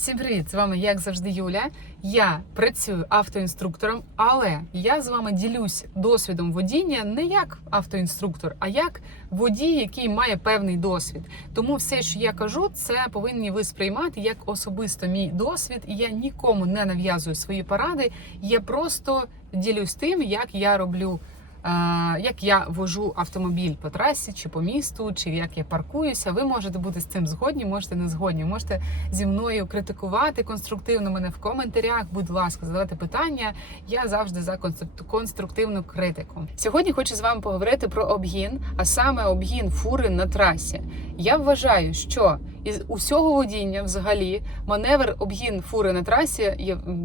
Всім привіт! З вами, як завжди, Юля. Я працюю автоінструктором, але я з вами ділюсь досвідом водіння не як автоінструктор, а як водій, який має певний досвід. Тому все, що я кажу, це повинні ви сприймати як особисто мій досвід. І я нікому не нав'язую свої поради. Я просто ділюсь тим, як я роблю. Е, Як я вожу автомобіль по трасі чи по місту, чи як я паркуюся, ви можете бути з цим згодні, можете не згодні. Можете зі мною критикувати конструктивно мене в коментарях. Будь ласка, задавати питання. Я завжди за конструк- конструктивну критику. Сьогодні хочу з вами поговорити про обгін, а саме обгін фури на трасі. Я вважаю, що із усього водіння, взагалі, маневр обгін фури на трасі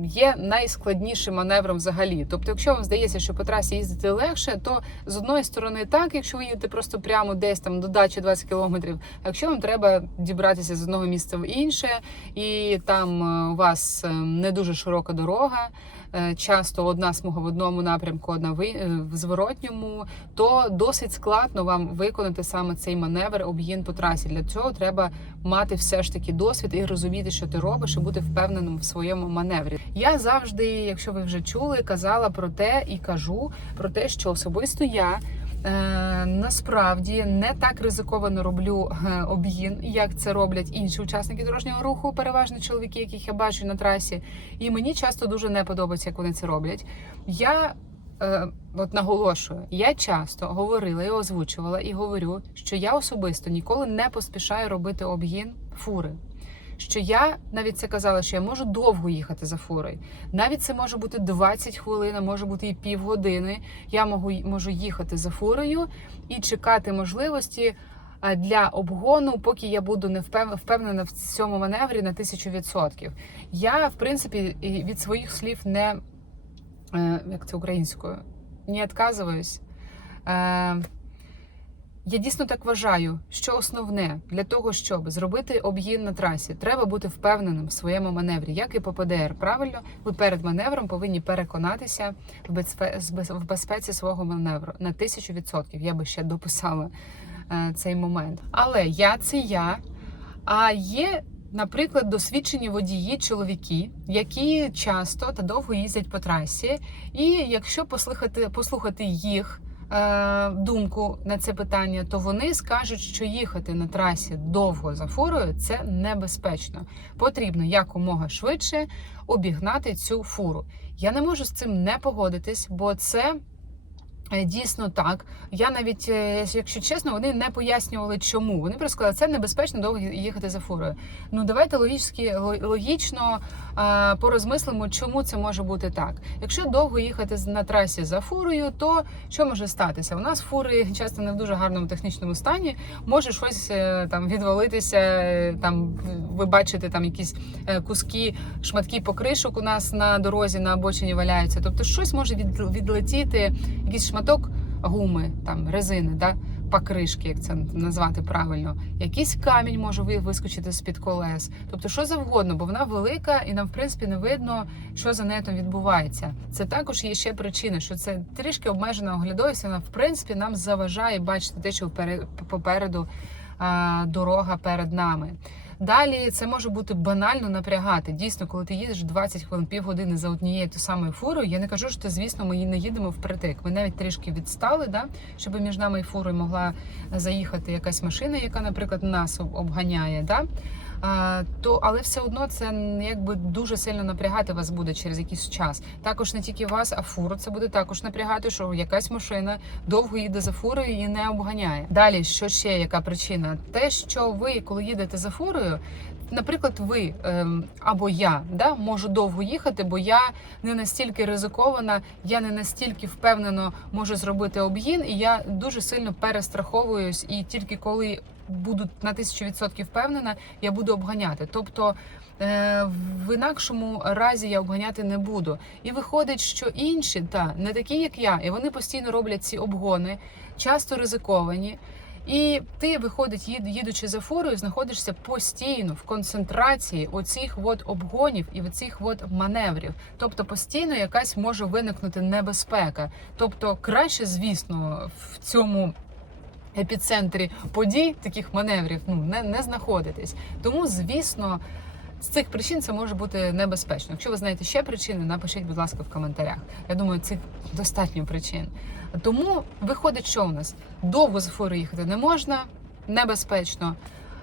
є, найскладнішим маневром взагалі. Тобто, якщо вам здається, що по трасі їздити легше, то з одної сторони так, якщо ви їдете просто прямо десь там до дачі 20 кілометрів. А якщо вам треба дібратися з одного місця в інше, і там е, у вас е, не дуже широка дорога. Е, Часто одна смуга в одному напрямку, одна е, в зворотньому, то досить складно вам виконати саме цей маневр обгін по трасі. Для цього треба мати все ж таки досвід і розуміти, що ти робиш, і бути впевненим в своєму маневрі. Я завжди, якщо ви вже чули, казала про те і кажу про те, що особисто я. Е, насправді не так ризиковано роблю е, обгін, як це роблять інші учасники дорожнього руху, переважно чоловіки, яких я бачу на трасі. І мені часто дуже не подобається, як вони це роблять. Я е, от наголошую, я часто говорила і озвучувала, і говорю, що я особисто ніколи не поспішаю робити обгін фури. Що я навіть це казала, що я можу довго їхати за фурою. Навіть це може бути 20 хвилин, може бути і півгодини. Я можу, їхати за фурою і чекати можливості для обгону, поки я буду не впевнена в цьому маневрі на тисячу відсотків. Я, в принципі, від своїх слів не е, як це українською, не відказуюсь. Я дійсно так вважаю, що основне для того, щоб зробити обгін на трасі, треба бути впевненим в своєму маневрі, як і по ПДР. Правильно, ви перед маневром повинні переконатися в безпеці свого маневру на тисячу відсотків. Я би ще дописала е, цей момент. Але я це я. А є, наприклад, досвідчені водії, чоловіки, які часто та довго їздять по трасі, і якщо послухати, послухати їх. Е, Думку на це питання, то вони скажуть, що їхати на трасі довго за фурою це небезпечно. Потрібно якомога швидше обігнати цю фуру. Я не можу з цим не погодитись, бо це дійсно так. Я навіть, е, якщо чесно, вони не пояснювали, чому. Вони просто сказали, це небезпечно довго їхати за фурою. Ну давайте логічно, логічно е, порозмислимо, чому це може бути так. Якщо довго їхати на трасі за фурою, то що може статися? У нас фури часто не в дуже гарному технічному стані. Може щось е, там відвалитися. е, Там ви бачите там якісь е, куски, шматки покришок у нас на дорозі на обочині валяються. Тобто щось може від, відлетіти, якийсь шматок гуми, там резини, да? покришки, як це назвати правильно. Якийсь камінь може ви- вискочити з під колес. Тобто, що завгодно, бо вона велика і нам, в принципі, не видно, що за нею там відбувається. Це також є ще причина, що це трішки обмежена оглядовість, вона в принципі нам заважає бачити те, що попереду дорога перед нами. Далі це може бути банально напрягати. Дійсно, коли ти їдеш 20 хвилин, півгодини за однією ту самою фурою, я не кажу, що звісно, ми не їдемо впритик. Ми навіть трішки відстали, да, щоб між нами і фурою могла заїхати якась машина, яка, наприклад, нас обганяє. Да? То, але все одно це якби дуже сильно напрягати вас буде через якийсь час. Також не тільки вас, а фуру це буде також напрягати, що якась машина довго їде за фурою і не обганяє. Далі, що ще яка причина? Те, що ви, коли їдете за фурою, наприклад, ви ем, або я да, можу довго їхати, бо я не настільки ризикована, я не настільки впевнено можу зробити обгін, і я дуже сильно перестраховуюсь, і тільки коли буду на тисячу відсотків впевнена, я буду обганяти. Тобто е, в інакшому разі я обганяти не буду. І виходить, що інші та не такі, як я, і вони постійно роблять ці обгони, часто ризиковані. І ти виходить, їдучи за фурою, знаходишся постійно в концентрації оцих от обгонів і оцих от маневрів. Тобто постійно якась може виникнути небезпека. Тобто, краще, звісно, в цьому епіцентрі подій таких маневрів ну не, не знаходитись. Тому, звісно. з цих причин це може бути небезпечно. Якщо ви знаєте ще причини, напишіть, будь ласка, в коментарях. Я думаю, цих достатньо причин. Тому виходить, що у нас довго з фури їхати не можна, небезпечно.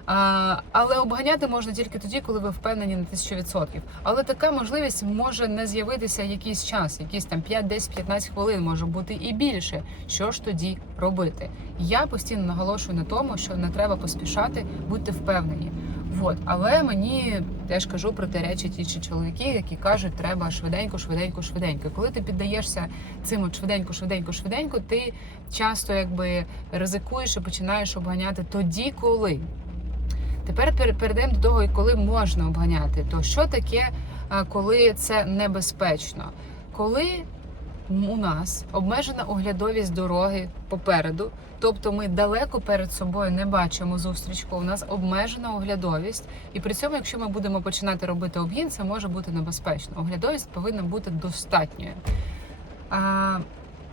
А, але обганяти можна тільки тоді, коли ви впевнені на 1000%. Але така можливість може не з'явитися якийсь час, якісь там 5, 10, 15 хвилин, може бути і більше. Що ж тоді робити? Я постійно наголошую на тому, що не треба поспішати, будьте впевнені. Вот. Але мені теж кажу про те речі ті чи чоловіки, які кажуть, треба швиденько, швиденько, швиденько. Коли ти піддаєшся цим от швиденько, швиденько, швиденько, ти часто якби ризикуєш і починаєш обганяти тоді, коли. Тепер перейдемо до того, коли можна обганяти. То що таке, коли це небезпечно? Коли у нас обмежена оглядовість дороги попереду, тобто ми далеко перед собою не бачимо зустрічку, у нас обмежена оглядовість, і при цьому, якщо ми будемо починати робити обгін, це може бути небезпечно. Оглядовість повинна бути достатньою. А,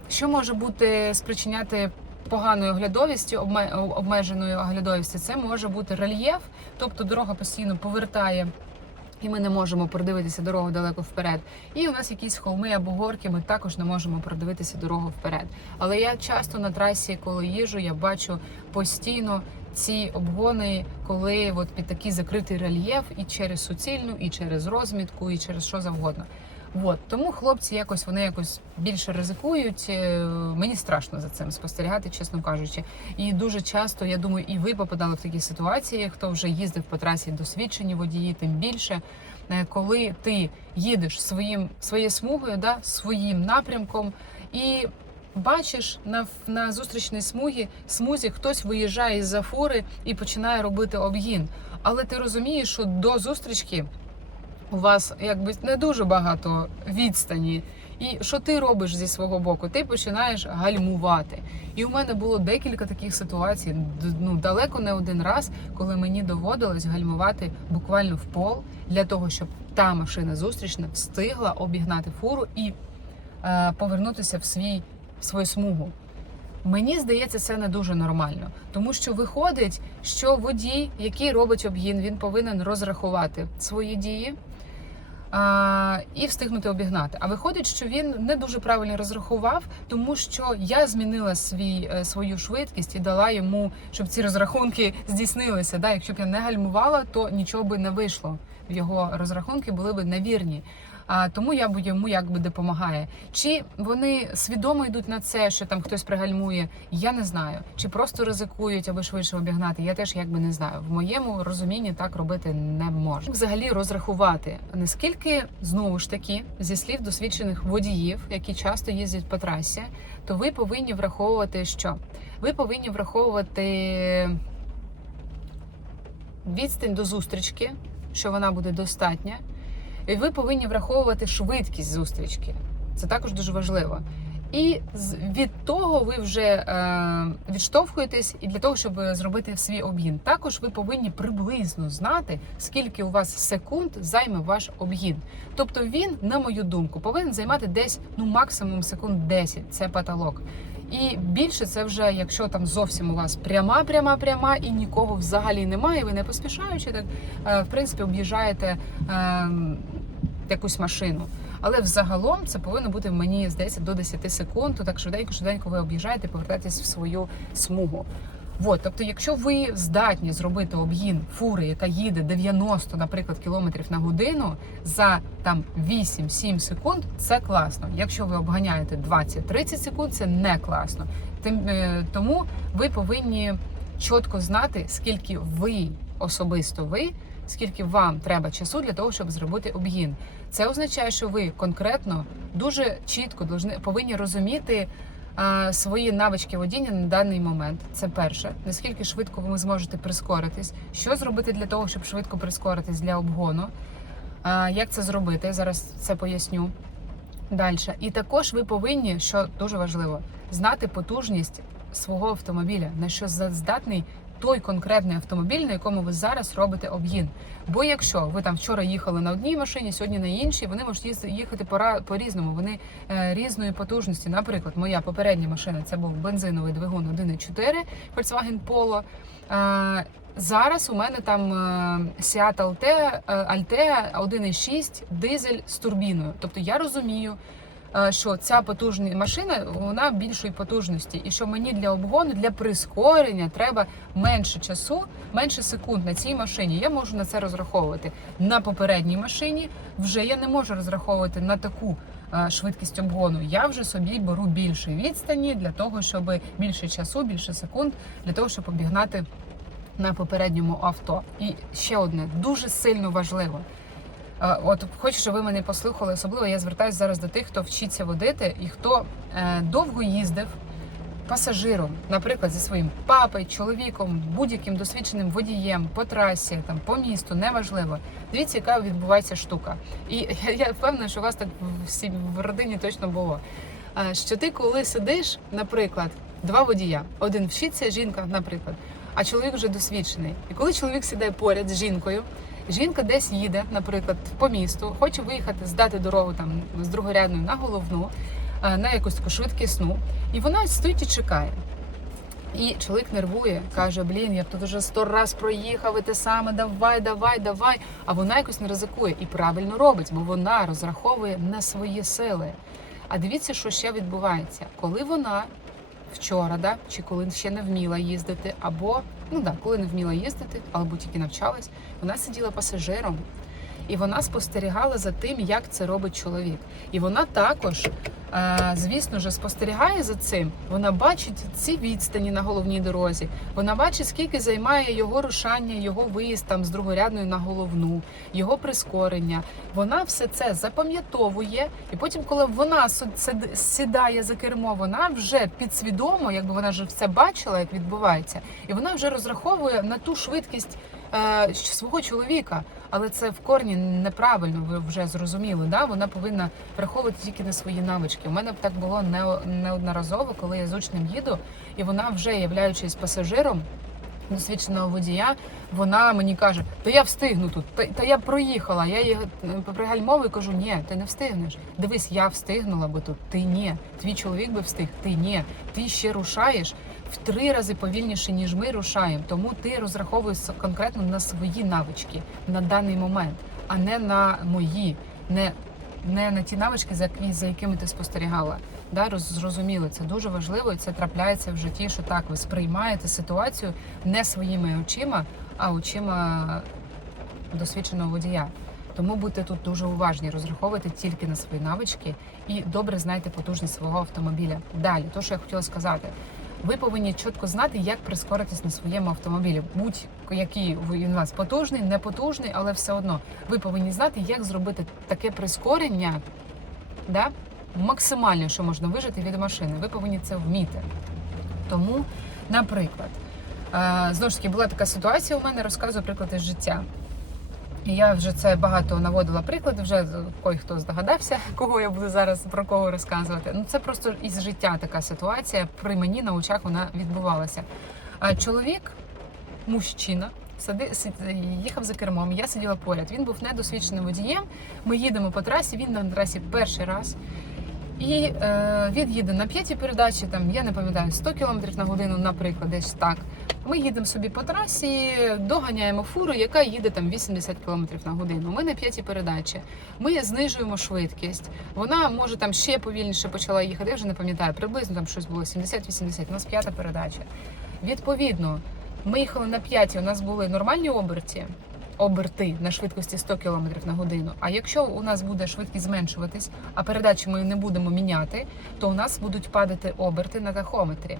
що може бути спричиняти поганою оглядовістю, обме- обмеженою оглядовістю? Це може бути рельєф, тобто дорога постійно повертає. І ми не можемо продивитися дорогу далеко вперед. І у нас якісь холми або горки, ми також не можемо продивитися дорогу вперед. Але я часто на трасі, коли їжу, я бачу постійно ці обгони, коли от під такий закритий рельєф, і через суцільну, і через розмітку, і через що завгодно. От тому хлопці якось вони якось більше ризикують. Е, Мені страшно за цим спостерігати, чесно кажучи. І дуже часто я думаю, і ви попадали в такі ситуації, хто вже їздив по трасі, досвідчені водії, тим більше. е, Коли ти їдеш своїм своєю смугою, да, своїм напрямком, і бачиш на, на зустрічній смугі смузі хтось виїжджає із-за фури і починає робити обгін. Але ти розумієш, що до зустрічки у вас якби не дуже багато відстані. І що ти робиш зі свого боку? Ти починаєш гальмувати. І у мене було декілька таких ситуацій, ну далеко не один раз, коли мені доводилось гальмувати буквально в пол для того, щоб та машина зустрічна встигла обігнати фуру і е, повернутися в свій в свою смугу. Мені здається, це не дуже нормально, тому що виходить, що водій, який робить обгін, він повинен розрахувати свої дії і встигнути обігнати. А виходить, що він не дуже правильно розрахував, тому що я змінила свій, е, свою швидкість і дала йому, щоб ці розрахунки здійснилися. Да? Якщо б я не гальмувала, то нічого би не вийшло. Його розрахунки були б невірні. А тому я йому якби допомагає. Чи вони свідомо йдуть на це, що там хтось пригальмує? Я не знаю. Чи просто ризикують, аби швидше обігнати? Я теж якби не знаю. В моєму розумінні так робити не можна. Взагалі розрахувати наскільки знову ж таки зі слів досвідчених водіїв, які часто їздять по трасі, то ви повинні враховувати, що ви повинні враховувати відстань до зустрічки, що вона буде достатня. І ви повинні враховувати швидкість зустрічки. Це також дуже важливо. І від того ви вже е, відштовхуєтесь, і для того, щоб зробити свій обгін. Також ви повинні приблизно знати, скільки у вас секунд займе ваш обгін. Тобто він, на мою думку, повинен займати десь ну максимум секунд 10. Це потолок. І більше це вже, якщо там зовсім у вас пряма, пряма, пряма, і нікого взагалі немає, ви не поспішаючи, так е, в принципі об'їжджаєте е, якусь машину. Але взагалом це повинно бути мені здається до 10 секунд. Так швиденько, швиденько ви об'їжджаєте, повертаєтесь в свою смугу. От, тобто, якщо ви здатні зробити обгін фури, яка їде 90, наприклад, кілометрів на годину за там 8-7 секунд, це класно. Якщо ви обганяєте 20-30 секунд, це не класно. Тим е, тому ви повинні чітко знати, скільки ви особисто ви, скільки вам треба часу для того, щоб зробити обгін. Це означає, що ви конкретно дуже чітко повинні розуміти свої навички водіння на даний момент. Це перше. Наскільки швидко ви зможете прискоритись, що зробити для того, щоб швидко прискоритись для обгону. А, як це зробити? Зараз це поясню. Далі. І також ви повинні, що дуже важливо, знати потужність свого автомобіля, на що здатний той конкретний автомобіль, на якому ви зараз робите обгін. Бо якщо ви там вчора їхали на одній машині, сьогодні на іншій, вони можуть їхати по різному. Вони е, різної потужності. Наприклад, моя попередня машина це був бензиновий двигун 1.4 Volkswagen Polo. Е, Зараз у мене там е, Seat Altea, Altea 1.6 дизель з турбіною. Тобто я розумію, що ця потужна машина вона більшої потужності, і що мені для обгону, для прискорення треба менше часу, менше секунд на цій машині. Я можу на це розраховувати. На попередній машині вже я не можу розраховувати на таку е, швидкість обгону. Я вже собі беру більше відстані для того, щоб більше часу, більше секунд, для того, щоб обігнати на попередньому авто. І ще одне дуже сильно важливо. Е, От хочу, щоб ви мене послухали. Особливо я звертаюся зараз до тих, хто вчиться водити і хто е, довго їздив пасажиром, наприклад, зі своїм папою, чоловіком, будь-яким досвідченим водієм по трасі, там по місту, неважливо. Дивіться, яка відбувається штука. І я, я впевнена, що у вас так всі в родині точно було. Е, Що ти, коли сидиш, наприклад, два водія, один вчиться, жінка, наприклад, а чоловік вже досвідчений. І коли чоловік сідає поряд з жінкою, жінка десь їде, наприклад, по місту, хоче виїхати, здати дорогу там з другорядної на головну, е, на якусь таку швидкісну, і вона стоїть і чекає. І чоловік нервує, каже: Блін, я б тут уже сто раз проїхав, і те саме, давай, давай, давай. А вона якось не ризикує і правильно робить, бо вона розраховує на свої сили. А дивіться, що ще відбувається, коли вона вчора, да, чи коли ще не вміла їздити, або ну да, коли не вміла їздити, але будь-які навчалась, вона сиділа пасажиром. І вона спостерігала за тим, як це робить чоловік. І вона також, е, звісно ж, спостерігає за цим. Вона бачить ці відстані на головній дорозі. Вона бачить, скільки займає його рушання, його виїзд там з другорядної на головну, його прискорення. Вона все це запам'ятовує, і потім, коли вона сідає за кермо, вона вже підсвідомо, якби вона вже все бачила, як відбувається, і вона вже розраховує на ту швидкість е, свого чоловіка. Але це в корні неправильно, ви вже зрозуміли. Да? Вона повинна враховувати тільки на свої навички. У мене б так було не- неодноразово, коли я з учнем їду, і вона вже являючись пасажиром. Досвідченого водія, вона мені каже: Та я встигну тут, та, та я проїхала. Я її е, пригальмовую і кажу, ні, ти не встигнеш. Дивись, я встигнула би тут. Ти ні. Твій чоловік би встиг, ти ні. Ти ще рушаєш в три рази повільніше, ніж ми рушаємо. Тому ти розраховуєш конкретно на свої навички на даний момент, а не на мої, не, не на ті навички, за, за якими ти спостерігала. Да, роз, це дуже важливо, і це трапляється в житті, що так ви сприймаєте ситуацію не своїми очима, а очима досвідченого водія. Тому будьте тут дуже уважні, розраховуйте тільки на свої навички і добре знайте потужність свого автомобіля. Далі, то що я хотіла сказати, ви повинні чітко знати, як прискоритись на своєму автомобілі. Будь-який він у вас потужний, не потужний, але все одно ви повинні знати, як зробити таке прискорення, да, максимально, що можна вижити від машини. Ви повинні це вміти. Тому, наприклад, е, знову ж таки була така ситуація. У мене розказую приклади з життя. Я вже це багато наводила приклад, вже кой хто здогадався, кого я буду зараз про кого розказувати. Ну це просто із життя така ситуація. При мені на очах вона відбувалася. А чоловік, мужчина, сади, їхав за кермом. Я сиділа поряд. Він був недосвідченим водієм. Ми їдемо по трасі. Він на трасі перший раз. І е, він їде на п'ятій передачі, там я не пам'ятаю 100 км на годину, наприклад, десь так. Ми їдемо собі по трасі, доганяємо фуру, яка їде там 80 км на годину. Ми на п'ятій передачі. Ми знижуємо швидкість. Вона може там ще повільніше почала їхати. Я вже не пам'ятаю, приблизно там щось було 70-80. У нас п'ята передача. Відповідно, ми їхали на п'ятій. У нас були нормальні оберті. Оберти на швидкості 100 км на годину. А якщо у нас буде швидкість зменшуватись, а передачу ми не будемо міняти, то у нас будуть падати оберти на тахометрі.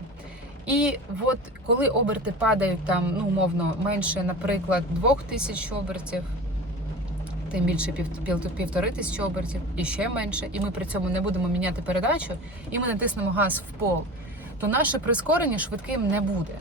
І от коли оберти падають там, ну умовно, менше, наприклад, 2000 обертів, тим більше пів, пів, півтори тисячі обертів, і ще менше, і ми при цьому не будемо міняти передачу, і ми натиснемо газ в пол, то наше прискорення швидким не буде.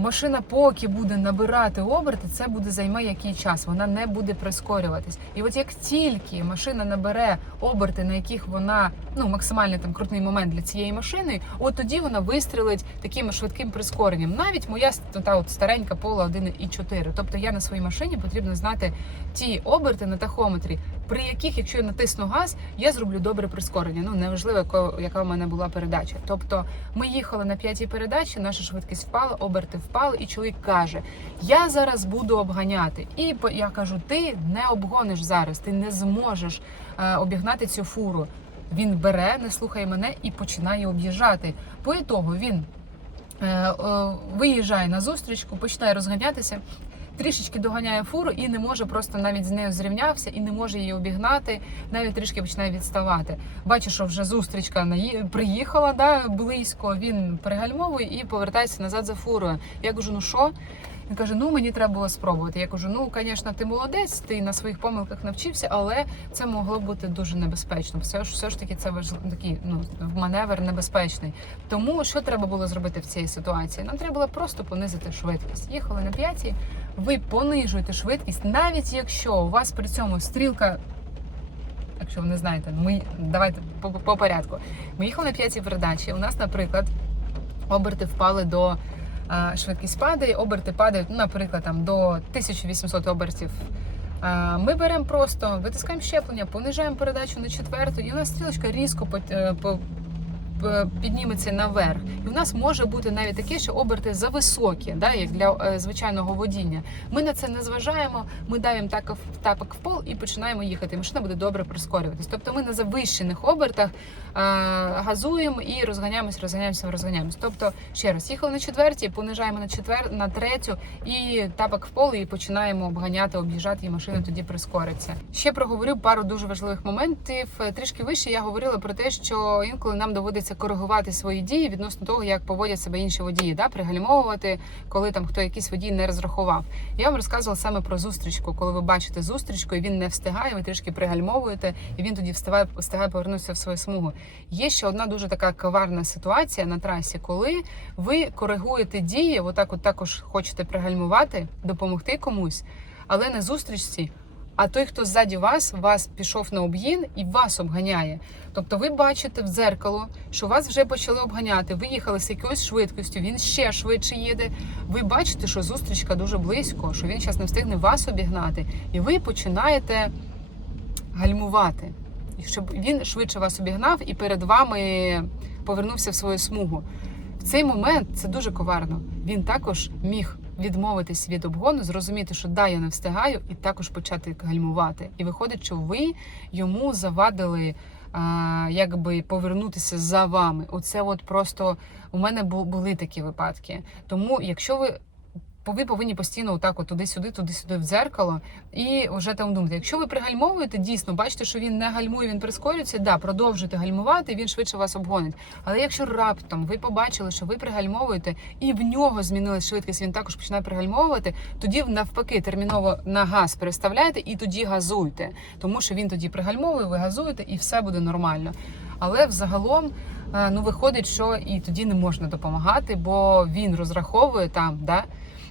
Машина, поки буде набирати оберти, це буде займе який час. Вона не буде прискорюватись. І от як тільки машина набере оберти, на яких вона ну максимальний там крутний момент для цієї машини, от тоді вона вистрілить таким швидким прискоренням. Навіть моя та от старенька пола 1,4. Тобто я на своїй машині потрібно знати ті оберти на тахометрі, при яких, якщо я натисну газ, я зроблю добре прискорення. Ну неважливо, яко- яка в мене була передача. Тобто ми їхали на п'ятій передачі, наша швидкість впала, оберти впали, і чоловік каже: Я зараз буду обганяти. І я кажу: ти не обгониш зараз, ти не зможеш е, обігнати цю фуру. Він бере, не слухає мене і починає об'їжджати. По ітогу він е, виїжджає на зустрічку, починає розганятися. Трішечки доганяє фуру і не може просто навіть з нею зрівнявся і не може її обігнати. Навіть трішки починає відставати. Бачу, що вже зустрічка приїхала да, близько. Він перегальмовує і повертається назад за фурою. Я кажу, ну що? Він каже: ну мені треба було спробувати. Я кажу, ну звісно, ти молодець, ти на своїх помилках навчився, але це могло бути дуже небезпечно. Все ж все ж таки це важ... такий ну маневр небезпечний. Тому що треба було зробити в цій ситуації? Нам треба було просто понизити швидкість. Їхали на п'ятій, ви понижуєте швидкість, навіть якщо у вас при цьому стрілка. Якщо ви не знаєте, ми давайте по, по порядку. Ми їхали на п'ятій передачі. У нас, наприклад, оберти впали до а, швидкість падає, оберти падають, ну, наприклад, там до 1800 обертів. А, Ми беремо просто, витискаємо щеплення, понижаємо передачу на четверту, і у нас стрілочка різко по, е, по, підніметься наверх. І у нас може бути навіть таке, що оберти зависокі, да, як для е, звичайного водіння. Ми на це не зважаємо, ми даємо в- тапок в пол і починаємо їхати. Машина буде добре прискорюватись. Тобто ми на завищених обертах е, газуємо і розганяємось, розганяємося, розганяємось. Тобто, ще раз, їхали на четвертій, понижаємо на четвер, на третю і тапок в пол, і починаємо обганяти, об'їжджати, і машина тоді прискориться. Ще проговорю пару дуже важливих моментів. Е, Трішки вище я говорила про те, що інколи нам доводиться коригувати свої дії відносно того, як поводять себе інші водії, да, пригальмовувати, коли там хто якийсь водій не розрахував. Я вам розказувала саме про зустрічку, коли ви бачите зустрічку, і він не встигає, ви трішки пригальмовуєте, і він тоді встигає, встигає повернутися в свою смугу. Є ще одна дуже така коварна ситуація на трасі, коли ви коригуєте дії, отак от також хочете пригальмувати, допомогти комусь, але на зустрічці. А той, хто ззаді вас, вас пішов на об'їн і вас обганяє. Тобто ви бачите в дзеркало, що вас вже почали обганяти. Ви їхали з якоюсь швидкістю, він ще швидше їде. Ви бачите, що зустрічка дуже близько, що він зараз не встигне вас обігнати, і ви починаєте гальмувати, І щоб він швидше вас обігнав і перед вами повернувся в свою смугу. В цей момент це дуже коварно. Він також міг відмовитись від обгону, зрозуміти, що да, я не встигаю, і також почати гальмувати. І виходить, що ви йому завадили. А, якби повернутися за вами. Оце от просто у мене бу- були такі випадки. Тому, якщо ви ви повинні постійно отак от туди-сюди, туди-сюди в дзеркало, і вже там думати. Якщо ви пригальмовуєте, дійсно бачите, що він не гальмує, він прискорюється, да, продовжуйте гальмувати, він швидше вас обгонить. Але якщо раптом ви побачили, що ви пригальмовуєте, і в нього змінилась швидкість, він також починає пригальмовувати, тоді навпаки терміново на газ переставляйте і тоді газуйте, тому що він тоді пригальмовує, ви газуєте, і все буде нормально. Але взагалом е, ну виходить, що і тоді не можна допомагати, бо він розраховує там, да.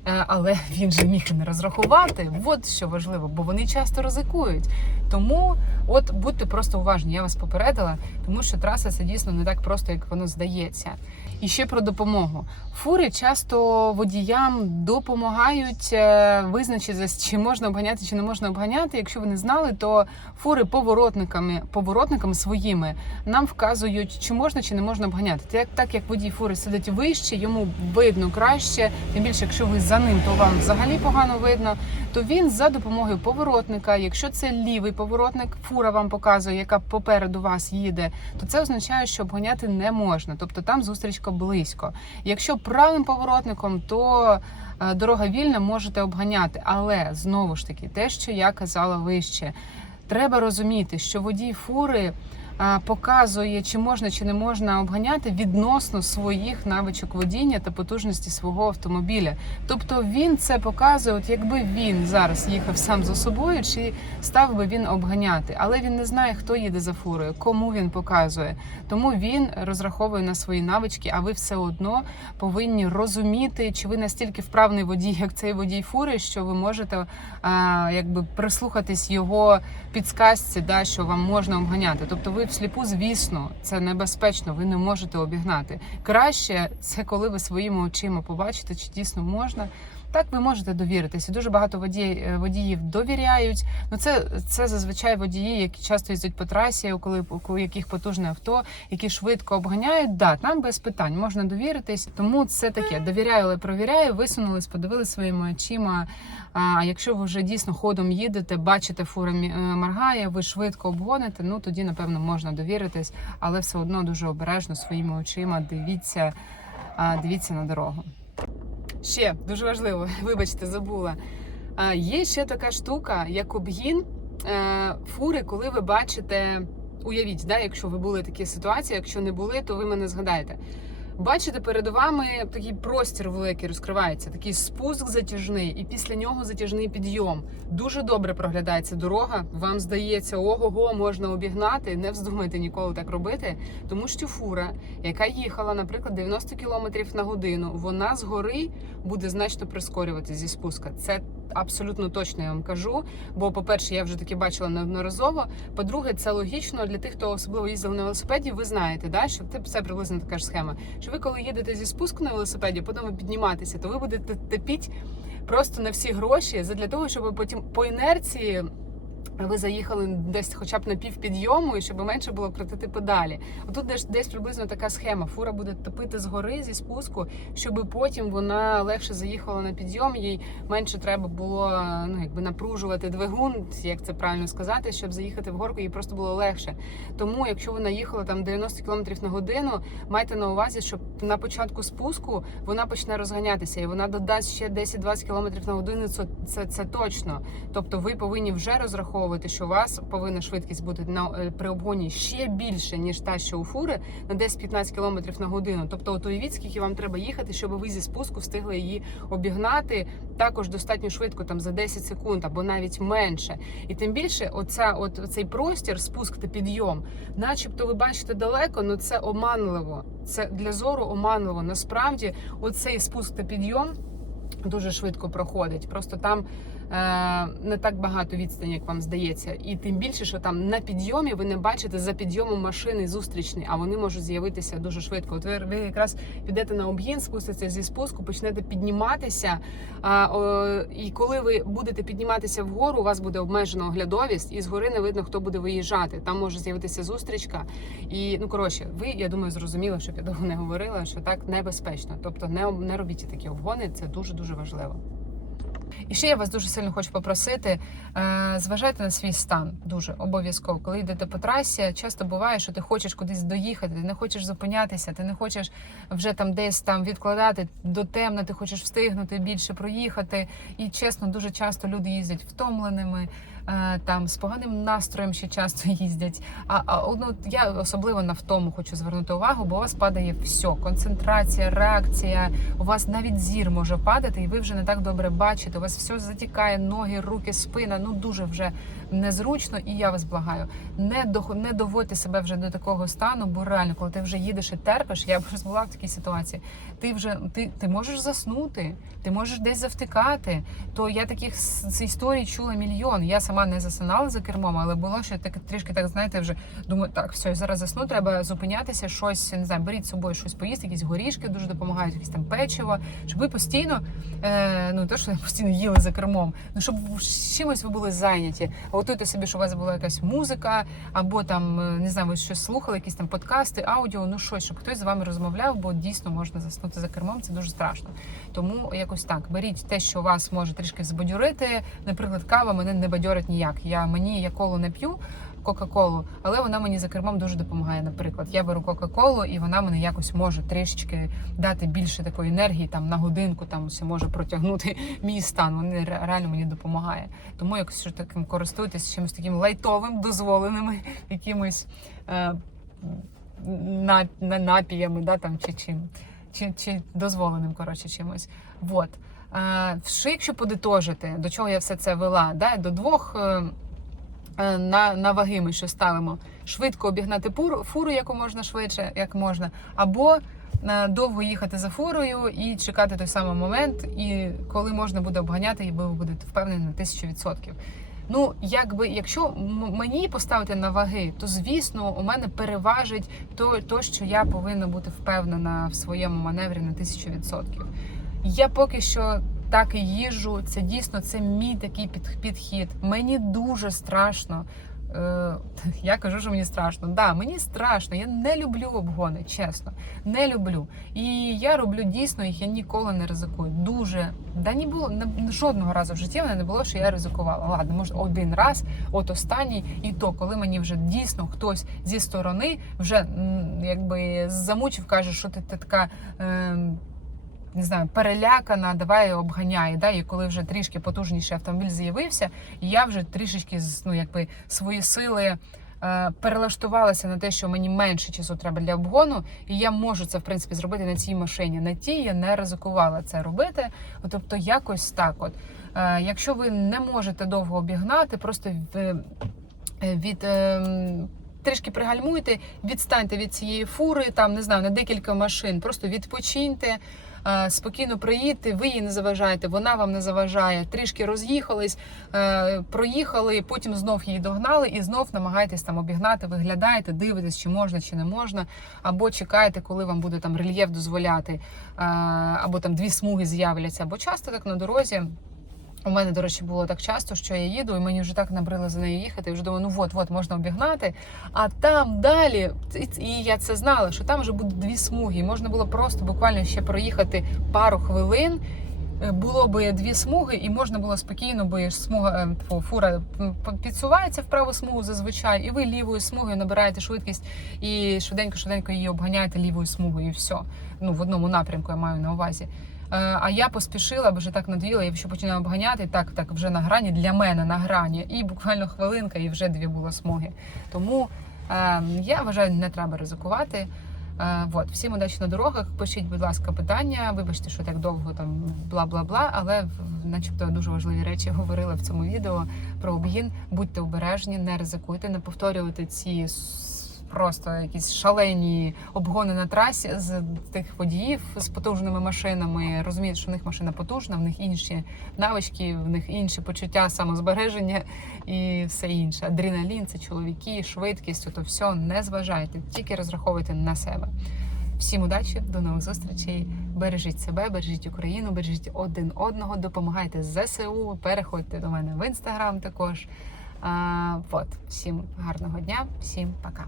Е, Але він же міг не розрахувати. От що важливо, бо вони часто ризикують. Тому от будьте просто уважні, я вас попередила, тому що траса це дійсно не так просто, як воно здається. І ще про допомогу. Фури часто водіям допомагають е, визначити, чи можна обганяти, чи не можна обганяти. Якщо ви не знали, то фури поворотниками, поворотниками своїми нам вказують, чи можна, чи не можна обганяти. Так, так як водій фури сидить вище, йому видно краще. Тим більше, якщо ви за ним, то вам взагалі погано видно. То він за допомогою поворотника, якщо це лівий поворотник, фура вам показує, яка попереду вас їде, то це означає, що обганяти не можна. Тобто там зустрічка близько. Якщо правим поворотником, то е, дорога вільна, можете обганяти. Але знову ж таки, те, що я казала вище, треба розуміти, що водій фури. Показує, чи можна чи не можна обганяти відносно своїх навичок водіння та потужності свого автомобіля. Тобто він це показує, от якби він зараз їхав сам за собою, чи став би він обганяти, але він не знає, хто їде за фурою, кому він показує. Тому він розраховує на свої навички, а ви все одно повинні розуміти, чи ви настільки вправний водій, як цей водій фури, що ви можете а, якби прислухатись його підсказці, да, що вам можна обганяти. Тобто ви всліпу, звісно, це небезпечно, ви не можете обігнати. Краще це коли ви своїми очима побачите, чи дійсно можна. Так ви можете довіритися. Дуже багато водій, е, водіїв довіряють. Ну це, це зазвичай водії, які часто їздять по трасі, коли у яких потужне авто, які швидко обганяють. Да, там без питань можна довіритись. Тому це таке. Довіряю, але провіряю. Висунулись, подивилися своїми очима. А якщо ви вже дійсно ходом їдете, бачите, фура е, моргає, ви швидко обгоните. Ну тоді напевно можна довіритись, але все одно дуже обережно своїми очима дивіться, дивіться на дорогу. Ще дуже важливо, вибачте, забула. Є ще така штука, як обгін е, фури, коли ви бачите, уявіть, да, якщо ви були в такій ситуації, якщо не були, то ви мене згадаєте. Бачите, перед вами такий простір великий розкривається, такий спуск затяжний, і після нього затяжний підйом. Дуже добре проглядається дорога. Вам здається, ого-го, можна обігнати. Не вздумайте ніколи так робити, тому що фура, яка їхала, наприклад, 90 км на годину, вона згори буде значно прискорюватися зі спуска. Це абсолютно точно я вам кажу. Бо, по-перше, я вже таки бачила неодноразово. По-друге, це логічно для тих, хто особливо їздив на велосипеді. Ви знаєте, да, що це приблизно така ж схема. Що ви, коли їдете зі спуску на велосипеді, потім підніматися, то ви будете тепіть просто на всі гроші для того, щоб потім по інерції. Ви заїхали десь хоча б на пів підйому, і щоб менше було крутити педалі. Отут десь десь приблизно така схема. Фура буде топити згори зі спуску, щоб потім вона легше заїхала на підйом. Їй менше треба було ну якби напружувати двигун, як це правильно сказати, щоб заїхати в горку, їй просто було легше. Тому, якщо вона їхала там 90 км на годину, майте на увазі, що на початку спуску вона почне розганятися, і вона додасть ще 10-20 км на годину. Це, це, це точно. Тобто, ви повинні вже розраховувати, що у вас повинна швидкість бути на е, при обгоні ще більше ніж та, що у фури, на 10-15 км на годину. Тобто, от уявіть, скільки вам треба їхати, щоб ви зі спуску встигли її обігнати також достатньо швидко, там за 10 секунд або навіть менше. І тим більше, оця, от цей простір, спуск та підйом, начебто ви бачите далеко, але це оманливо. Це для зору оманливо. Насправді, оцей спуск та підйом дуже швидко проходить. Просто там не так багато відстані, як вам здається. І тим більше, що там на підйомі ви не бачите за підйомом машини зустрічні, а вони можуть з'явитися дуже швидко. От ви, ви якраз підете на обгін, спуститеся зі спуску, почнете підніматися. А, о, і коли ви будете підніматися вгору, у вас буде обмежена оглядовість, і згори не видно, хто буде виїжджати. Там може з'явитися зустрічка. І ну коротше, ви я думаю, зрозуміли, щоб я довго не говорила, що так небезпечно. Тобто не, не робіть такі обгони, це дуже дуже важливо. І ще я вас дуже сильно хочу попросити, е, зважайте на свій стан дуже обов'язково. Коли йдете по трасі, часто буває, що ти хочеш кудись доїхати, ти не хочеш зупинятися, ти не хочеш вже там десь там відкладати до темно, ти хочеш встигнути більше проїхати. І чесно, дуже часто люди їздять втомленими. Е, Там з поганим настроєм ще часто їздять. А, а ну, я особливо на втому хочу звернути увагу, бо у вас падає все: концентрація, реакція. У вас навіть зір може падати, і ви вже не так добре бачите. У вас все затікає, ноги, руки, спина. Ну дуже вже незручно. І я вас благаю, не до не доводьте себе вже до такого стану, бо реально, коли ти вже їдеш і терпиш, я вже була в такій ситуації. Ти вже ти, ти можеш заснути, ти можеш десь завтикати. То я таких історій чула мільйон. Я сама не засинала за кермом, але було що так трішки так, знаєте, вже думаю, так, все, зараз засну, треба зупинятися, щось не знаю, беріть з собою щось поїсти, якісь горішки дуже допомагають, якісь там печиво, щоб ви постійно, е, ну те, що постійно їли за кермом, ну щоб чимось ви були зайняті. Готуйте собі, щоб у вас була якась музика, або там е, не знаю, ви щось слухали, якісь там подкасти, аудіо, ну щось, щоб хтось з вами розмовляв, бо дійсно можна заснути за кермом. Це дуже страшно. Тому якось так беріть те, що вас може трішки збадьорити. Наприклад, кава мене не бадьорить ніяк. Я мені я колу не п'ю. Кока-колу, але вона мені за кермом дуже допомагає. Наприклад, я беру Кока-колу, і вона мене якось може трішечки дати більше такої енергії, там на годинку, там все може протягнути мій стан. Вони реально мені допомагає. Тому якось що таким користуйтесь чимось таким лайтовим, дозволеними якимось е, на, на напіями, да, там чи чим. Чи, чи дозволеним, коротше, чимось. Вот. Що якщо подитожити, до чого я все це вела? Да? До двох е, е, на, на ваги ми що ставимо. Швидко обігнати пур, фуру, яку можна швидше, як можна, або е, довго їхати за фурою і чекати той самий момент, і коли можна буде обганяти, і ви будете впевнені на тисячу відсотків. Ну, якби, якщо мені поставити на ваги, то звісно у мене переважить то, то, що я повинна бути впевнена в своєму маневрі на тисячу відсотків. Я поки що так і їжу. Це дійсно це мій такий підхід. Мені дуже страшно. Е, Я кажу, що мені страшно. Да, мені страшно. Я не люблю обгони, чесно. Не люблю. І я роблю дійсно їх, я ніколи не ризикую. Дуже. Да не було жодного разу в житті мене не було, що я ризикувала. Ладно, може, один раз, от останній, і то, коли мені вже дійсно хтось зі сторони вже якби замучив, каже, що ти, ти така. Е, не знаю, перелякана, давай обганяй. Да? І коли вже трішки потужніший автомобіль з'явився, я вже трішечки ну, якби, свої сили е, перелаштувалася на те, що мені менше часу треба для обгону, і я можу це в принципі зробити на цій машині. На тій я не ризикувала це робити. Тобто, якось так. От е, якщо ви не можете довго обігнати, просто е, від. Трішки пригальмуйте, відстаньте від цієї фури, там не знаю, на декілька машин. Просто відпочиньте, е, спокійно проїдьте, ви їй не заважаєте, вона вам не заважає. Трішки роз'їхались, е, проїхали, потім знов її догнали і знов намагаєтесь там обігнати, виглядаєте, дивитесь, чи можна, чи не можна, або чекаєте, коли вам буде там рельєф дозволяти, е, або там дві смуги з'являться. Бо часто так на дорозі. У мене, до речі, було так часто, що я їду, і мені вже так набрили за нею їхати. І вже думаю, ну от, от можна обігнати. А там далі, і- я це знала, що там вже будуть дві смуги. Можна було просто буквально ще проїхати пару хвилин. Е, Було би дві смуги, і можна було спокійно, бо смуга е, фура підсувається в праву смугу зазвичай, і ви лівою смугою набираєте швидкість і швиденько-швиденько її обганяєте лівою смугою, і все. Ну в одному напрямку я маю на увазі. Е, А я поспішила, бо вже так надоїла, я ще починаю обганяти, так, так, вже на грані, для мене на грані. І буквально хвилинка, і вже дві було смуги. Тому е, я вважаю, не треба ризикувати. Е, вот. Всім удачі на дорогах. Пишіть, будь ласка, питання. Вибачте, що так довго там бла-бла-бла, але в- начебто дуже важливі речі говорила в цьому відео про обгін. Будьте обережні, не ризикуйте, не повторювати ці просто якісь шалені обгони на трасі з тих водіїв з потужними машинами. Розуміють, що в них машина потужна, в них інші навички, в них інші почуття самозбереження і все інше. Адреналін, це чоловіки, швидкість, то все не зважайте, тільки розраховуйте на себе. Всім удачі, до нових зустрічей. Бережіть себе, бережіть Україну, бережіть один одного, допомагайте ЗСУ. Переходьте до мене в інстаграм також. А, от, всім гарного дня, всім пока.